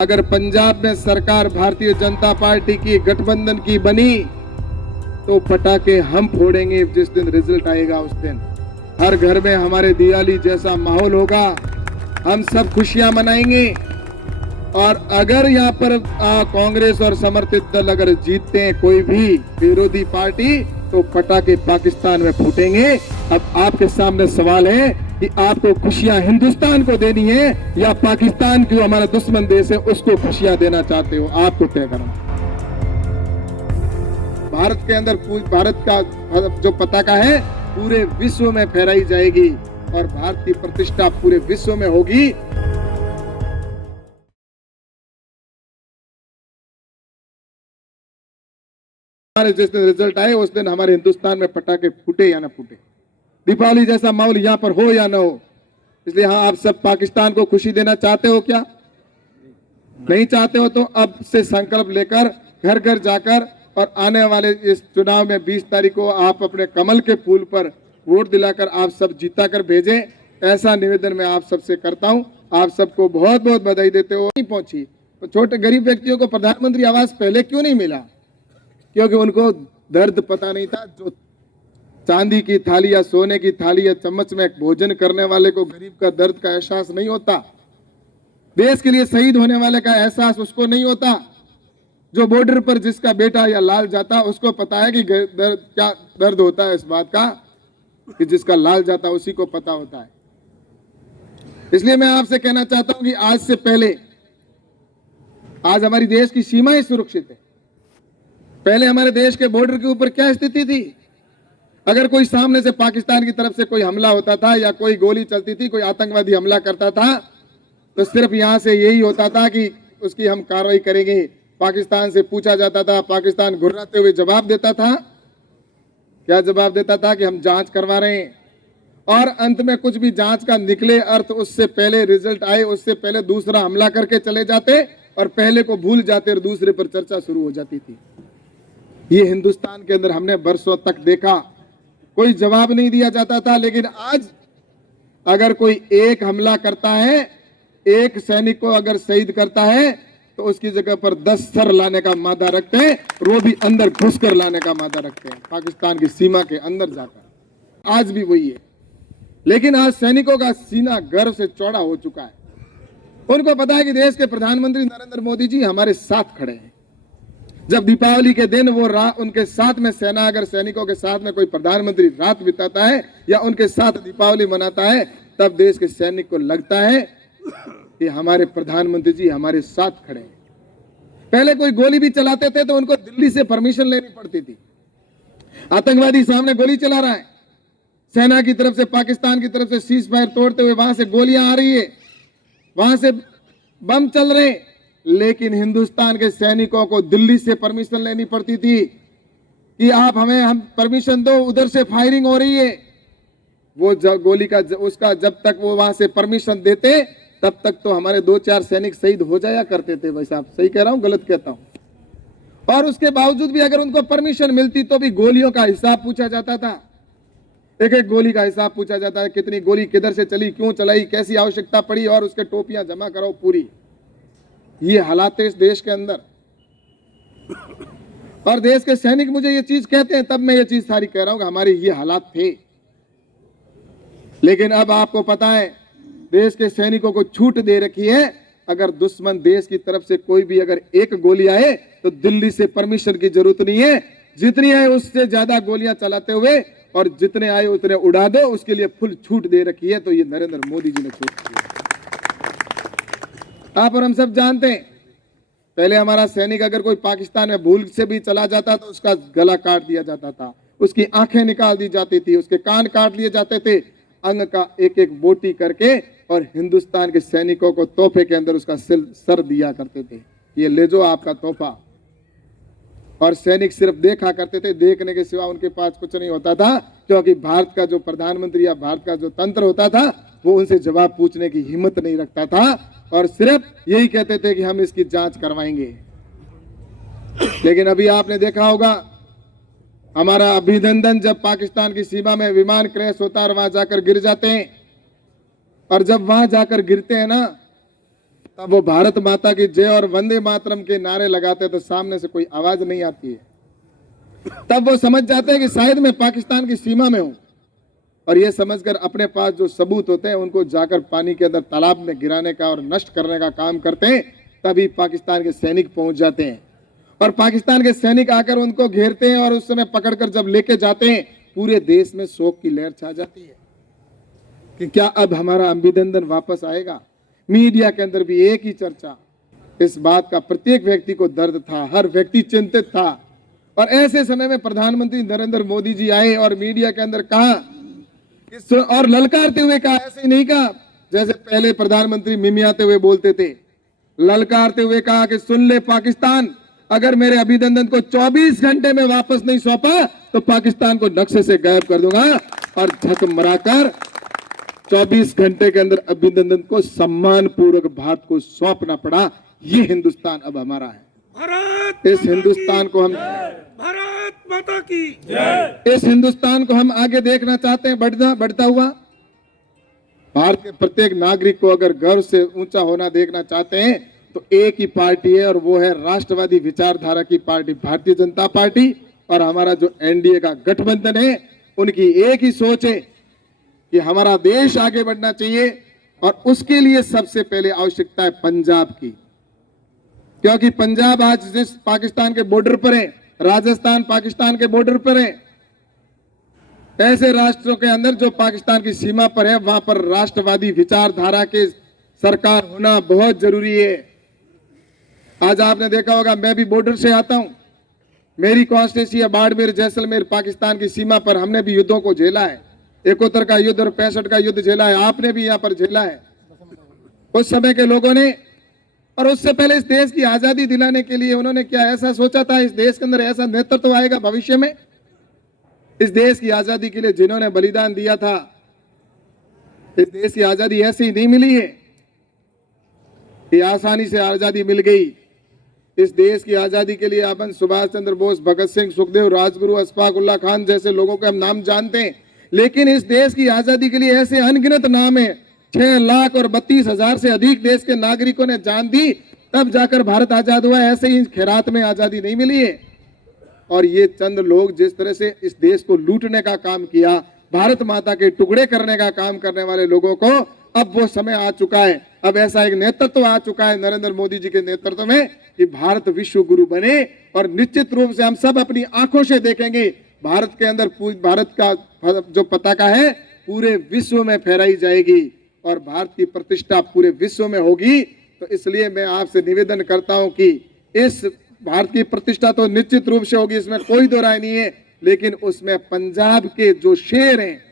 अगर पंजाब में सरकार भारतीय जनता पार्टी की गठबंधन की बनी तो पटाखे हम फोड़ेंगे। जिस दिन रिजल्ट आएगा उस दिन हर घर में हमारे दिवाली जैसा माहौल होगा, हम सब खुशियां मनाएंगे। और अगर यहाँ पर कांग्रेस और समर्थित दल अगर जीतते हैं कोई भी विरोधी पार्टी, तो पटाखे पाकिस्तान में फूटेंगे। अब आपके सामने सवाल है कि आपको खुशियां हिंदुस्तान को देनी है या पाकिस्तान जो हमारा दुश्मन देश है उसको खुशियां देना चाहते हो, आपको तय करना। भारत के अंदर भारत का जो पताका है पूरे विश्व में फहराई जाएगी और भारत की प्रतिष्ठा पूरे विश्व में होगी। हमारे जिस दिन रिजल्ट आए उस दिन हमारे हिंदुस्तान में पटाखे फूटे या ना फूटे, दीपावली जैसा माहौल यहाँ पर हो या ना हो। इसलिए हाँ, आप सब पाकिस्तान को खुशी देना चाहते हो क्या? नहीं चाहते हो तो अब से संकल्प लेकर घर घर जाकर और आने वाले इस चुनाव में 20 तारीख को आप अपने कमल के फूल पर वोट दिलाकर आप सब जीता कर भेजें। ऐसा निवेदन मैं आप सबसे करता हूं। आप सबको बहुत बहुत बधाई देते हो। नहीं पहुंची तो छोटे गरीब व्यक्तियों को प्रधानमंत्री आवास पहले क्यों नहीं मिला? क्योंकि उनको दर्द पता नहीं था। जो चांदी की थाली या सोने की थाली या चम्मच में भोजन करने वाले को गरीब का दर्द का एहसास नहीं होता। देश के लिए शहीद होने वाले का एहसास उसको नहीं होता। जो बॉर्डर पर जिसका बेटा या लाल जाता उसको पता है कि क्या दर्द होता है इस बात का, कि जिसका लाल जाता उसी को पता होता है। इसलिए मैं आपसे कहना चाहता हूं कि आज से पहले, आज हमारी देश की सीमाएं सुरक्षित है। पहले हमारे देश के बॉर्डर के ऊपर क्या स्थिति थी? अगर कोई सामने से पाकिस्तान की तरफ से कोई हमला होता था या कोई गोली चलती थी, कोई आतंकवादी हमला करता था, तो सिर्फ यहां से यही होता था कि उसकी हम कार्रवाई करेंगे। पाकिस्तान से पूछा जाता था, पाकिस्तान घुर्राते हुए जवाब देता था। क्या जवाब देता था? कि हम जांच करवा रहे हैं। और अंत में कुछ भी जांच का निकले अर्थ, उससे पहले रिजल्ट आए उससे पहले दूसरा हमला करके चले जाते और पहले को भूल जाते और दूसरे पर चर्चा शुरू हो जाती थी। ये हिंदुस्तान के अंदर हमने बरसों तक देखा, कोई जवाब नहीं दिया जाता था। लेकिन आज अगर कोई एक हमला करता है, एक सैनिक को अगर शहीद करता है, तो उसकी जगह पर 10 सर लाने का मादा रखते हैं, वो भी अंदर घुसकर लाने का मादा रखते हैं, पाकिस्तान की सीमा के अंदर जाकर। आज भी वही है। लेकिन आज सैनिकों का सीना गर्व से चौड़ा हो चुका है। उनको पता है कि देश के प्रधानमंत्री नरेंद्र मोदी जी हमारे साथ खड़े हैं। जब दीपावली के दिन वो उनके साथ में सेना, अगर सैनिकों के साथ में कोई प्रधानमंत्री रात बिताता है या उनके साथ दीपावली मनाता है, तब देश के सैनिक को लगता है कि हमारे प्रधानमंत्री जी हमारे साथ खड़े हैं। पहले कोई गोली भी चलाते थे तो उनको दिल्ली से परमिशन लेनी पड़ती थी। आतंकवादी सामने गोली चला रहा है, सेना की तरफ से, पाकिस्तान की तरफ से सीज फायर तोड़ते हुए वहां से गोलियां आ रही है, वहां से बम चल रहे, लेकिन हिंदुस्तान के सैनिकों को दिल्ली से परमिशन लेनी पड़ती थी कि आप हमें हम परमिशन दो, उधर से फायरिंग हो रही है। वो गोली का उसका जब तक वो वहां से परमिशन देते तब तक तो हमारे 2-4 सैनिक शहीद हो जाया करते थे। भाई साहब, सही कह रहा हूं गलत कहता हूं? और उसके बावजूद भी अगर उनको परमिशन मिलती तो भी गोलियों का हिसाब पूछा जाता था। एक एक गोली का हिसाब पूछा जाता है, कितनी गोली किधर से चली, क्यों चलाई, कैसी आवश्यकता पड़ी, और उसके टोपियां जमा कराओ पूरी। ये हालात है इस देश के अंदर। और देश के सैनिक मुझे ये चीज कहते हैं, तब मैं ये चीज सारी कह रहा हूं कि हमारे ये हालात थे। लेकिन अब आपको पता है देश के सैनिकों को छूट दे रखी है। अगर दुश्मन देश की तरफ से कोई भी अगर एक गोली आए तो दिल्ली से परमिशन की जरूरत नहीं है। जितनी आए उससे ज्यादा गोलियां चलाते हुए और जितने आए उतने उड़ा दो, उसके लिए फुल छूट दे रखी है। तो ये नरेंद्र मोदी जी ने छूट दी है। आप और हम सब जानते हैं, पहले हमारा सैनिक अगर कोई पाकिस्तान में भूल से भी चला जाता तो उसका गला काट दिया जाता था, उसकी आंखें निकाल दी जाती थी, उसके कान काट लिए जाते थे, अंग का एक एक बोटी करके, और हिंदुस्तान के सैनिकों को तोहफे के अंदर उसका सर दिया करते थे, ये ले जो आपका तोहफा। और सैनिक सिर्फ देखा करते थे, देखने के सिवा उनके पास कुछ नहीं होता था, क्योंकि भारत का जो प्रधानमंत्री या भारत का जो तंत्र होता था वो उनसे जवाब पूछने की हिम्मत नहीं रखता था, और सिर्फ यही कहते थे कि हम इसकी जांच करवाएंगे। लेकिन अभी आपने देखा होगा, हमारा अभिनंदन जब पाकिस्तान की सीमा में विमान क्रैश होता है और वहां जाकर गिर जाते हैं, और जब वहां जाकर गिरते हैं ना, तब वो भारत माता की जय और वंदे मातरम के नारे लगाते तो सामने से कोई आवाज नहीं आती है। तब वो समझ जाते हैं कि शायद मैं पाकिस्तान की सीमा में हूं, और ये समझकर अपने पास जो सबूत होते हैं उनको जाकर पानी के अंदर तालाब में गिराने का और नष्ट करने का काम करते हैं। तभी पाकिस्तान के सैनिक पहुंच जाते हैं और पाकिस्तान के सैनिक आकर उनको घेरते हैं और उस समय पकड़कर जब लेके जाते हैं, पूरे देश में शोक की लहर छा जाती है कि क्या अब हमारा अभिनंदन वापस आएगा। मीडिया के अंदर भी एक ही चर्चा, इस बात का प्रत्येक व्यक्ति को दर्द था, हर व्यक्ति चिंतित था। और ऐसे समय में प्रधानमंत्री नरेंद्र मोदी जी आए और मीडिया के अंदर कहा और ललकारते हुए कहा, ऐसे ही नहीं कहा जैसे पहले प्रधानमंत्री मिमियाते हुए बोलते थे, ललकारते हुए कहा कि सुन ले पाकिस्तान, अगर मेरे अभिनंदन को 24 घंटे में वापस नहीं सौंपा तो पाकिस्तान को नक्शे से गायब कर दूंगा। और झक मराकर 24 घंटे के अंदर अभिनंदन को सम्मान पूर्वक भारत को सौंपना पड़ा। ये हिंदुस्तान अब हमारा है। इस हिंदुस्तान को हम, भारत माता की इस हिंदुस्तान को हम आगे देखना चाहते हैं, बढ़ता हुआ। भारत के प्रत्येक नागरिक को अगर गर्व से ऊंचा होना देखना चाहते हैं तो एक ही पार्टी है, और वो है राष्ट्रवादी विचारधारा की पार्टी भारतीय जनता पार्टी। और हमारा जो एनडीए का गठबंधन है, उनकी एक ही सोच है कि हमारा देश आगे बढ़ना चाहिए, और उसके लिए सबसे पहले आवश्यकता है पंजाब की, क्योंकि पंजाब आज जिस पाकिस्तान के बॉर्डर पर है, राजस्थान पाकिस्तान के बॉर्डर पर है, ऐसे राष्ट्रों के अंदर जो पाकिस्तान की सीमा पर है, वहां पर राष्ट्रवादी विचारधारा के सरकार होना बहुत जरूरी है। आज आपने देखा होगा, मैं भी बॉर्डर से आता हूं, मेरी कॉन्स्टिट्यूंसी है बाड़मेर जैसलमेर, पाकिस्तान की सीमा पर हमने भी युद्धों को झेला है, 71 का युद्ध और 65 का युद्ध झेला है, आपने भी यहां पर झेला है उस समय के लोगों ने। और उससे पहले इस देश की आजादी दिलाने के लिए उन्होंने क्या ऐसा सोचा था, इस देश के अंदर ऐसा नेतृत्व आएगा भविष्य में। इस देश की आजादी के लिए जिन्होंने बलिदान दिया था, इस देश की आजादी ऐसे ही नहीं मिली है कि आसानी से आजादी मिल गई। इस देश की आजादी के लिए अपन सुभाष चंद्र बोस, भगत सिंह, सुखदेव, राजगुरु, अशफाक उल्लाह खान जैसे लोगों के हम नाम जानते हैं, लेकिन इस देश की आजादी के लिए ऐसे अनगिनत नाम है। 6,32,000 से अधिक देश के नागरिकों ने जान दी, तब जाकर भारत आजाद हुआ। ऐसे ही खैरात में आजादी नहीं मिली है। और ये चंद लोग जिस तरह से इस देश को लूटने का काम किया, भारत माता के टुकड़े करने का काम करने वाले लोगों को अब वो समय आ चुका है, अब ऐसा एक नेतृत्व आ चुका है नरेंद्र मोदी जी के नेतृत्व में कि भारत विश्व गुरु बने। और निश्चित रूप से हम सब अपनी आंखों से देखेंगे, भारत के अंदर भारत का जो पताका है पूरे विश्व में फहराई जाएगी और भारत की प्रतिष्ठा पूरे विश्व में होगी। तो इसलिए मैं आपसे निवेदन करता हूं कि इस भारत की प्रतिष्ठा तो निश्चित रूप से होगी, इसमें कोई दो राय नहीं है, लेकिन उसमें पंजाब के जो शेर हैं,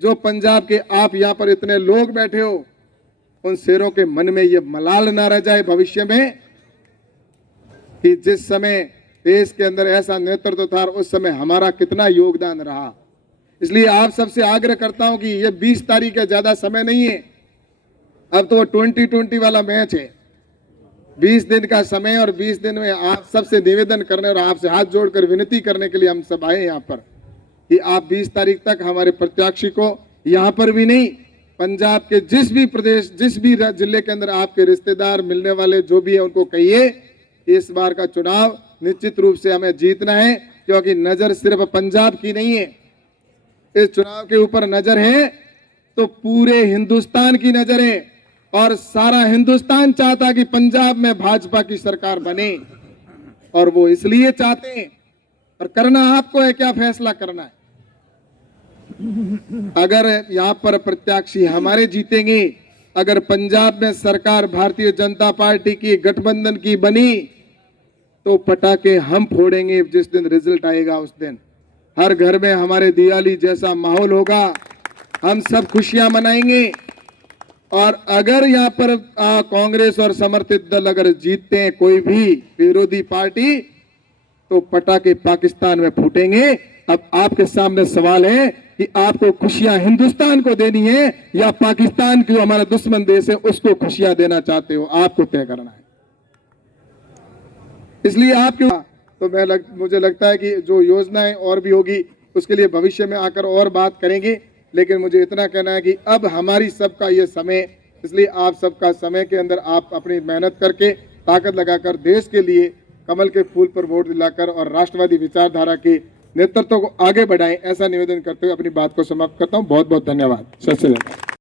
जो पंजाब के आप यहाँ पर इतने लोग बैठे हो, उन शेरों के मन में ये मलाल ना रह जाए भविष्य में कि जिस समय देश के अंदर ऐसा नेतृत्व था उस समय हमारा कितना योगदान रहा। इसलिए आप सबसे आग्रह करता हूं कि ये 20 तारीख का ज्यादा समय नहीं है, अब तो 2020 वाला मैच है। 20 दिन का समय और 20 दिन में आप सबसे निवेदन करने और आपसे हाथ जोड़कर विनती करने के लिए हम सब आए यहाँ पर कि आप 20 तारीख तक हमारे प्रत्याशी को यहाँ पर भी नहीं, पंजाब के जिस भी प्रदेश, जिस भी जिले के अंदर आपके रिश्तेदार मिलने वाले जो भी है उनको कहिए इस बार का चुनाव निश्चित रूप से हमें जीतना है, क्योंकि नजर सिर्फ पंजाब की नहीं है, इस चुनाव के ऊपर नजर है तो पूरे हिंदुस्तान की नजर है। और सारा हिंदुस्तान चाहता कि पंजाब में भाजपा की सरकार बने, और वो इसलिए चाहते हैं, और करना आपको है, क्या फैसला करना है। अगर यहाँ पर प्रत्याशी हमारे जीतेंगे, अगर पंजाब में सरकार भारतीय जनता पार्टी की गठबंधन की बनी, तो पटाखे हम फोड़ेंगे। जिस दिन रिजल्ट आएगा उस दिन हर घर में हमारे दिवाली जैसा माहौल होगा, हम सब खुशियां मनाएंगे। और अगर यहाँ पर कांग्रेस और समर्थित दल अगर जीतते हैं कोई भी विरोधी पार्टी, तो पटाखे पाकिस्तान में फूटेंगे। अब आपके सामने सवाल है कि आपको खुशियां हिंदुस्तान को देनी है या पाकिस्तान की जो हमारा दुश्मन देश है उसको खुशियां देना चाहते हो, आपको तय करना है। इसलिए आपके तो मुझे लगता है कि जो योजनाएं और भी होगी उसके लिए भविष्य में आकर और बात करेंगे, लेकिन मुझे इतना कहना है कि अब हमारी सबका ये समय इसलिए आप सबका समय के अंदर आप अपनी मेहनत करके ताकत लगाकर देश के लिए कमल के फूल पर वोट दिलाकर और राष्ट्रवादी विचारधारा के नेतृत्व को आगे बढ़ाएं, ऐसा निवेदन करते हुए अपनी बात को समाप्त करता हूं। बहुत बहुत धन्यवाद। सत श्री अकाल।